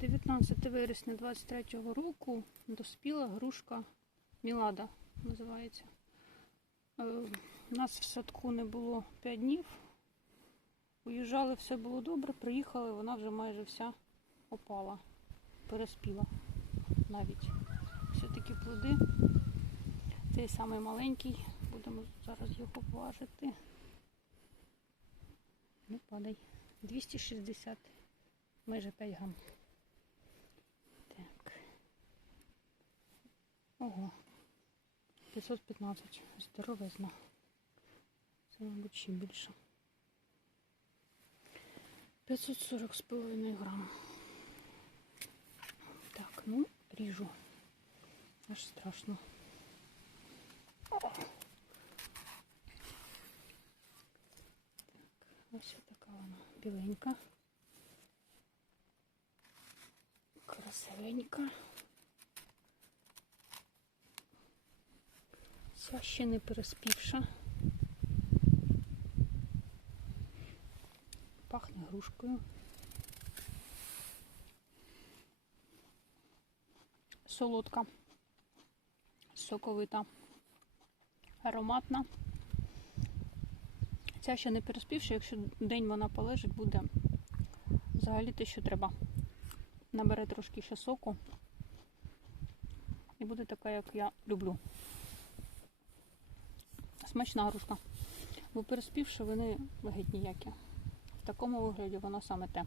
19 вересня 23-го року доспіла грушка Мілада називається. Е, У нас в садку не було 5 днів. Уїжджали, все було добре, приїхали, вона вже майже вся опала, переспіла навіть. Все такі плоди. Цей самий маленький. Будемо зараз його важити. Не падай. 260, майже 5 грам. Так. Ого. 515. Здоровезна. Це, мабуть, ще більше. 540 з половиною грам. Так, ну, ріжу. Аж страшно. Так, ось така вона біленька. Красивенька. Ця ще не переспівша. Пахне грушкою. Солодка, соковита, ароматна. Ця ще не переспівша, якщо день вона полежить, буде взагалі те, що треба. Набере трошки ще соку. І буде така, як я люблю. Смачна грушка. Бо переспівши вони геть ніякі. В такому вигляді воно саме те.